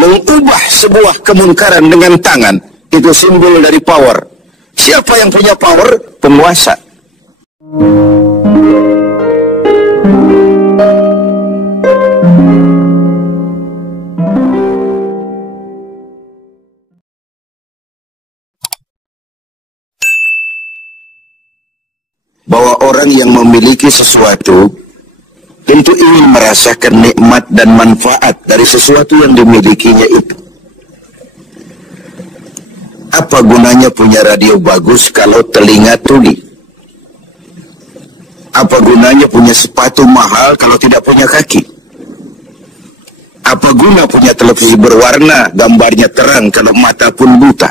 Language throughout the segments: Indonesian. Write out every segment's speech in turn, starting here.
mengubah sebuah kemungkaran dengan tangan, itu simbol dari power. Siapa yang punya power? Penguasa. Bahwa orang yang memiliki sesuatu tentu ingin merasakan nikmat dan manfaat dari sesuatu yang dimilikinya itu. Apa gunanya punya radio bagus kalau telinga tuli? Apa gunanya punya sepatu mahal kalau tidak punya kaki? Apa guna punya televisi berwarna, gambarnya terang kalau mata pun buta?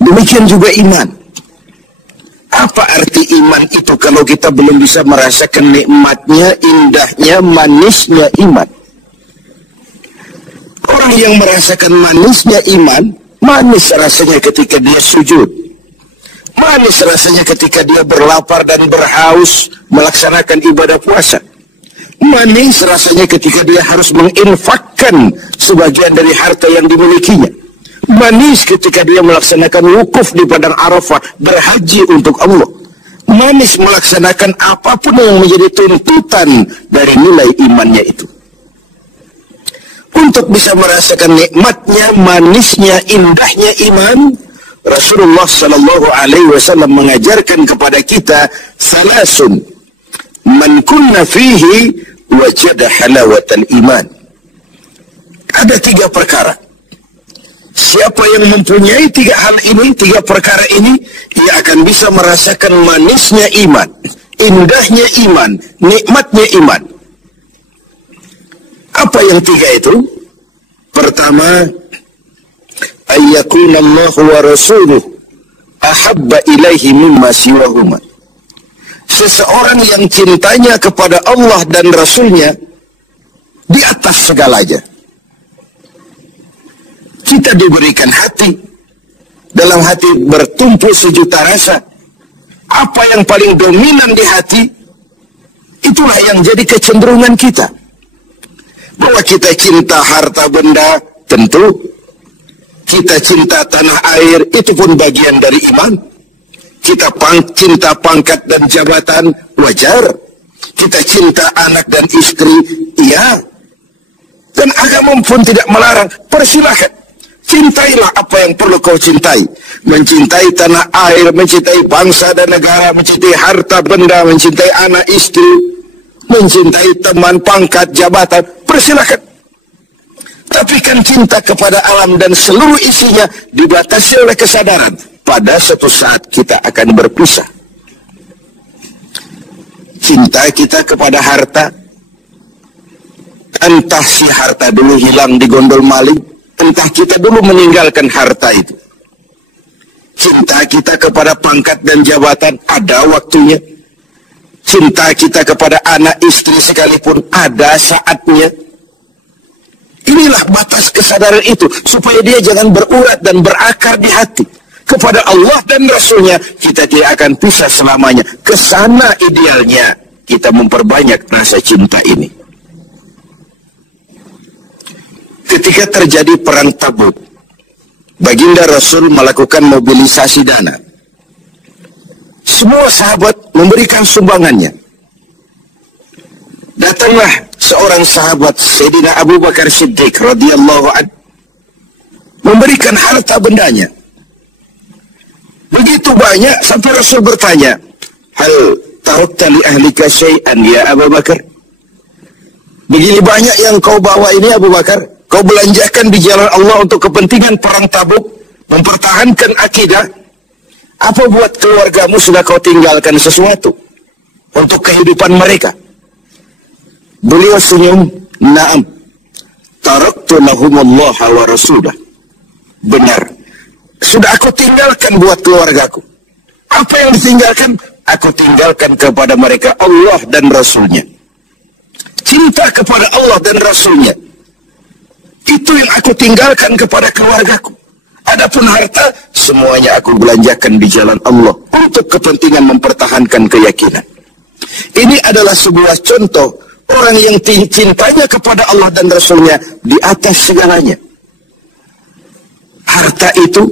Demikian juga iman. Apa arti iman itu kalau kita belum bisa merasakan nikmatnya, indahnya, manisnya iman? Orang yang merasakan manisnya iman, manis rasanya ketika dia sujud. Manis rasanya ketika dia berlapar dan berhaus melaksanakan ibadah puasa. Manis rasanya ketika dia harus menginfakkan sebagian dari harta yang dimilikinya. Manis ketika dia melaksanakan wukuf di padang Arafah, berhaji untuk Allah. Manis melaksanakan apapun yang menjadi tuntutan dari nilai imannya itu. Untuk bisa merasakan nikmatnya, manisnya, indahnya iman, Rasulullah Sallallahu Alaihi Wasallam mengajarkan kepada kita salasun man kunna fihi wajada halawatal iman. Ada 3 perkara. Siapa yang mempunyai 3 hal ini, 3 perkara ini, ia akan bisa merasakan manisnya iman, indahnya iman, nikmatnya iman. Apa yang 3 itu? Pertama, ayyakuna Allah wa rasuluh ahabba ilaihi mimma siwahuma. Seseorang yang cintanya kepada Allah dan Rasulnya di atas segalanya. Kita diberikan hati, dalam hati bertumpu sejuta rasa. Apa yang paling dominan di hati, itulah yang jadi kecenderungan kita. Bahwa kita cinta harta benda, tentu. Kita cinta tanah air, itu pun bagian dari iman. Kita cinta pangkat dan jabatan, wajar. Kita cinta anak dan istri, iya. Dan agama pun tidak melarang, persilahkan. Cintailah apa yang perlu kau cintai. Mencintai tanah air, mencintai bangsa dan negara, mencintai harta benda, mencintai anak istri, mencintai teman, pangkat, jabatan, persilahkan. Tapi kan cinta kepada alam dan seluruh isinya dibatasi oleh kesadaran. Pada suatu saat kita akan berpisah. Cinta kita kepada harta, entah si harta dulu hilang di gondol maling, entah kita dulu meninggalkan harta itu. Cinta kita kepada pangkat dan jabatan ada waktunya. Cinta kita kepada anak istri sekalipun ada saatnya. Inilah batas kesadaran itu, supaya dia jangan berurat dan berakar di hati. Kepada Allah dan Rasulnya kita tidak akan pisah selamanya. Kesana idealnya kita memperbanyak rasa cinta ini. Ketika terjadi perang Tabuk, baginda Rasul melakukan mobilisasi dana. Semua sahabat memberikan sumbangannya. Datanglah seorang sahabat, Sayyidina Abu Bakar Siddiq radhiyallahu anhu, memberikan harta bendanya. Begitu banyak sampai Rasul bertanya, hal tarakta li ahlika syai'an ya Abu Bakar? Begini banyak yang kau bawa ini Abu Bakar, kau belanjakan di jalan Allah untuk kepentingan perang Tabuk, mempertahankan akidah. Apa buat keluargamu sudah kau tinggalkan sesuatu untuk kehidupan mereka? Beliau senyum, na'am, taraktu lahumullah wa rasulah. Benar, sudah aku tinggalkan buat keluargaku. Apa yang ditinggalkan? Aku tinggalkan kepada mereka Allah dan Rasulnya. Cinta kepada Allah dan Rasulnya, itu yang aku tinggalkan kepada keluargaku. Adapun harta, semuanya aku belanjakan di jalan Allah untuk kepentingan mempertahankan keyakinan. Ini adalah sebuah contoh orang yang cintanya kepada Allah dan Rasulnya di atas segalanya. Harta itu,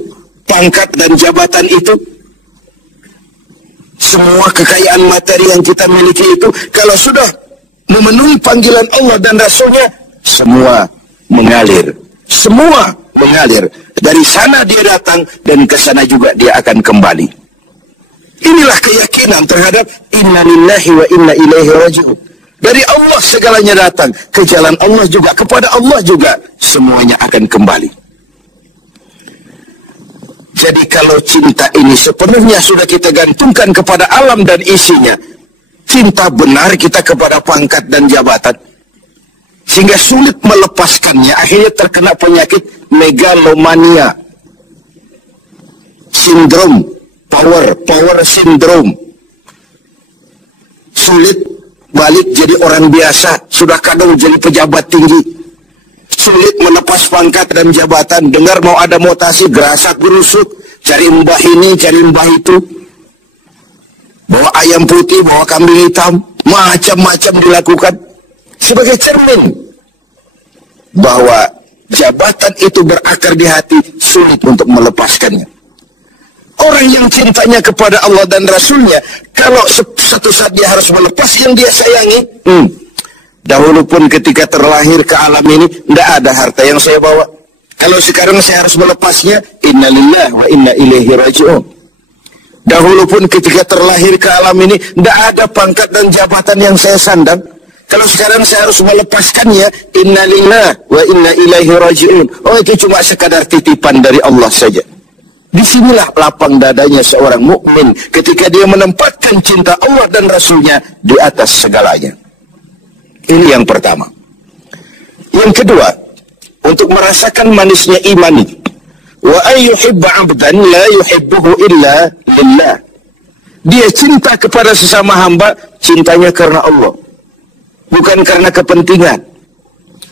pangkat dan jabatan itu, semua kekayaan materi yang kita miliki itu, kalau sudah memenuhi panggilan Allah dan Rasulnya, semua mengalir. Semua mengalir. Dari sana dia datang, dan ke sana juga dia akan kembali. Inilah keyakinan terhadap inna lillahi wa inna ilaihi raji'un. Dari Allah segalanya datang, ke jalan Allah juga, kepada Allah juga, semuanya akan kembali. Jadi kalau cinta ini sepenuhnya sudah kita gantungkan kepada alam dan isinya, cinta benar kita kepada pangkat dan jabatan, sehingga sulit melepaskannya, akhirnya terkena penyakit megalomania, sindrom, power syndrome. Sulit balik jadi orang biasa, sudah kadang jadi pejabat tinggi. Sulit melepas pangkat dan jabatan, dengar mau ada mutasi, gerasak gerusuk, cari mbah ini, cari mbah itu, bawa ayam putih, bawa kambing hitam, macam-macam dilakukan, sebagai cermin bahwa jabatan itu berakar di hati, sulit untuk melepaskannya. Orang yang cintanya kepada Allah dan Rasulnya, kalau satu saat dia harus melepas yang dia sayangi, dahulu pun ketika terlahir ke alam ini, tidak ada harta yang saya bawa. Kalau sekarang saya harus melepasnya, inna lillahi wa inna ilaihi raji'un. Dahulu pun ketika terlahir ke alam ini, tidak ada pangkat dan jabatan yang saya sandang. Kalau sekarang saya harus melepaskannya, inna lillahi wa inna ilaihi raji'un. Oh, itu cuma sekadar titipan dari Allah saja. Disinilah lapang dadanya seorang mukmin ketika dia menempatkan cinta Allah dan Rasulnya di atas segalanya. Ini yang pertama. Yang kedua, untuk merasakan manisnya iman, wa ayyuhibba 'abdan la yuhibbuhu illa lillah. Dia cinta kepada sesama hamba, cintanya karena Allah, bukan karena kepentingan.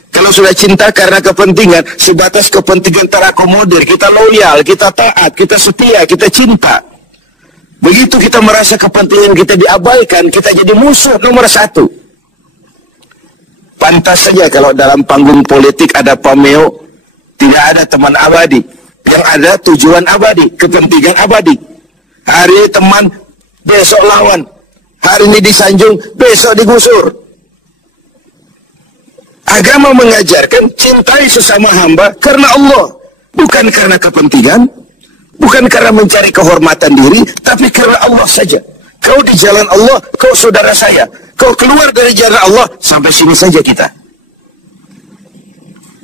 Kalau sudah cinta karena kepentingan, sebatas kepentingan terakomodir, kita loyal, kita taat, kita setia, kita cinta. Begitu kita merasa kepentingan kita diabaikan, kita jadi musuh nomor satu. Pantas saja kalau dalam panggung politik ada pameo, tidak ada teman abadi. Yang ada tujuan abadi, kepentingan abadi. Hari ini teman, besok lawan. Hari ini disanjung, besok digusur. Agama mengajarkan cintai sesama hamba karena Allah, bukan karena kepentingan, bukan karena mencari kehormatan diri, tapi karena Allah saja. Kau di jalan Allah, kau saudara saya. Kau keluar dari jalan Allah, sampai sini saja kita.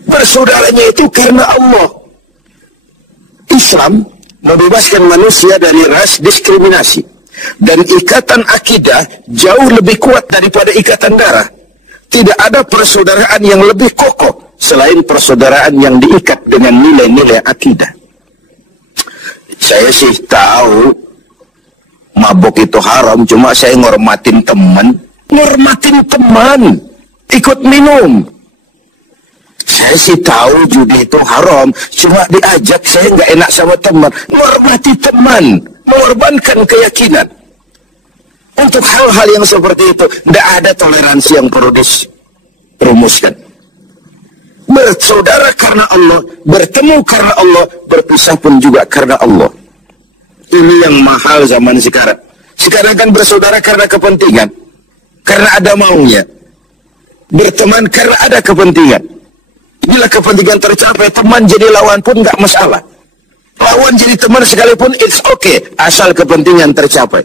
Bersaudaranya itu karena Allah. Islam membebaskan manusia dari ras diskriminasi, dan ikatan akidah jauh lebih kuat daripada ikatan darah. Tidak ada persaudaraan yang lebih kokoh selain persaudaraan yang diikat dengan nilai-nilai akidah. Saya sih tahu mabuk itu haram, cuma saya ngormatin teman, ikut minum. Saya sih tahu judi itu haram, cuma diajak saya nggak enak sama teman, ngormati teman, mengorbankan keyakinan. Untuk hal-hal yang seperti itu, tidak ada toleransi yang perlu dirumuskan. Bersaudara karena Allah, bertemu karena Allah, berpisah pun juga karena Allah. Ini yang mahal zaman sekarang. Sekarang kan bersaudara karena kepentingan, karena ada maunya. Berteman karena ada kepentingan. Bila kepentingan tercapai, teman jadi lawan pun nggak masalah. Lawan jadi teman sekalipun, it's okay, asal kepentingan tercapai.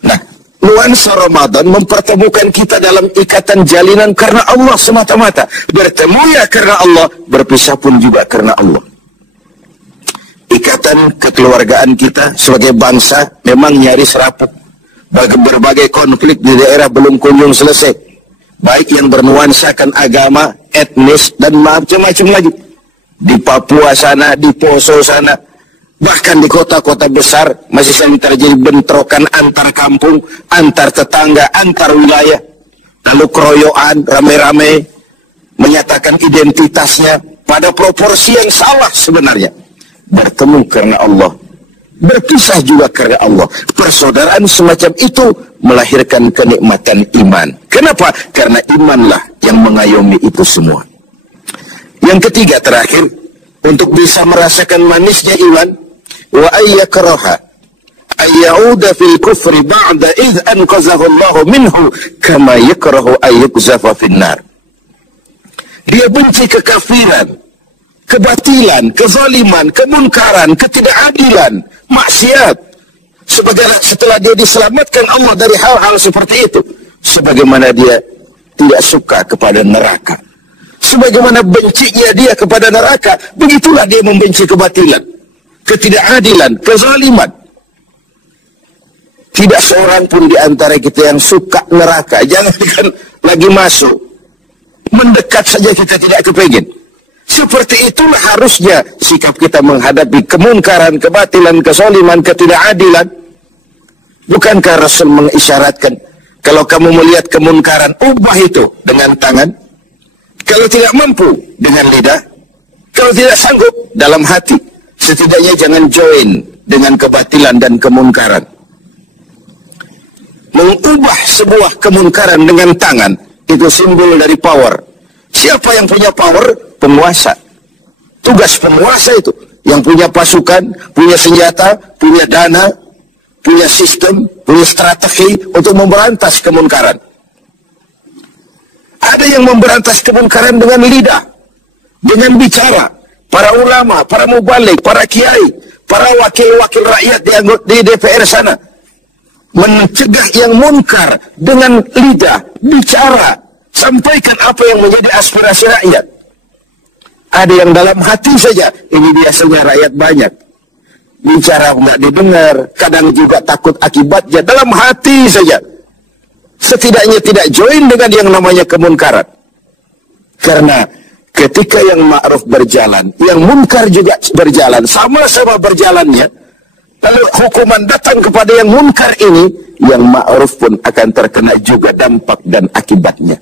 Nah, nuansa Ramadan mempertemukan kita dalam ikatan jalinan karena Allah semata-mata. Bertemu ya karena Allah, berpisah pun juga karena Allah. Ikatan kekeluargaan kita sebagai bangsa memang nyaris rapuh. Berbagai konflik di daerah belum kunjung selesai, baik yang bernuansakan agama, etnis, dan macam-macam lagi. Di Papua sana, di Poso sana, bahkan di kota-kota besar masih sering terjadi bentrokan antar kampung, antar tetangga, antar wilayah. Lalu keroyokan, rame-rame menyatakan identitasnya pada proporsi yang salah sebenarnya. Bertemu karena Allah, berpisah juga karena Allah. Persaudaraan semacam itu melahirkan kenikmatan iman. Kenapa? Karena imanlah yang mengayomi itu semua. Yang ketiga terakhir, untuk bisa merasakan manisnya iman, wa ayyakraha ayyauda fil kufri ba'da idh anqazahu Allah minhu kama yakrahu ayyukzafa finnar. Dia benci kekafiran, kebatilan, kezaliman, kemunkaran, ketidakadilan, maksiat. Setelah dia diselamatkan Allah dari hal-hal seperti itu, sebagaimana dia tidak suka kepada neraka, sebagaimana bencinya dia kepada neraka, begitulah dia membenci kebatilan, ketidakadilan, kezaliman. Tidak seorang pun di antara kita yang suka neraka. Jangankan lagi masuk, mendekat saja kita tidak kepingin. Seperti itulah harusnya sikap kita menghadapi kemunkaran, kebatilan, kezaliman, ketidakadilan. Bukankah Rasul mengisyaratkan, kalau kamu melihat kemunkaran, ubah itu dengan tangan. Kalau tidak mampu, dengan lidah. Kalau tidak sanggup, dalam hati. Setidaknya jangan join dengan kebatilan dan kemunkaran. Mengubah sebuah kemunkaran dengan tangan, itu simbol dari power. Siapa yang punya power? Penguasa. Tugas penguasa itu, yang punya pasukan, punya senjata, punya dana, punya sistem, punya strategi untuk memberantas kemunkaran. Ada yang memberantas kemunkaran dengan lidah, dengan bicara. Para ulama, para mubalik, para kiai, para wakil-wakil rakyat di DPR sana mencegah yang munkar dengan lidah, bicara, sampaikan apa yang menjadi aspirasi rakyat. Ada yang dalam hati saja, ini biasanya rakyat banyak, bicara nggak didengar, kadang juga takut akibatnya, dalam hati saja. Setidaknya tidak join dengan yang namanya kemunkaran. Karena ketika yang ma'ruf berjalan, yang munkar juga berjalan, sama-sama berjalannya, lalu hukuman datang kepada yang munkar ini, yang ma'ruf pun akan terkena juga dampak dan akibatnya.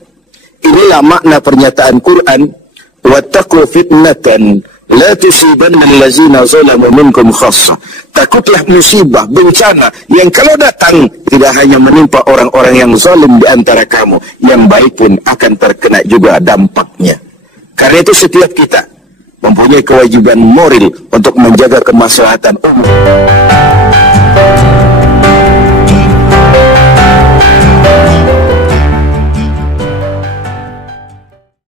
Inilah makna pernyataan Quran, wattaqu fitnatan la tusibanna allazina zalamu minkum khassah. Takutlah musibah, bencana yang kalau datang tidak hanya menimpa orang-orang yang zalim di antara kamu, yang baik pun akan terkena juga dampaknya. Karena itu setiap kita mempunyai kewajiban moral untuk menjaga kemaslahatan umum.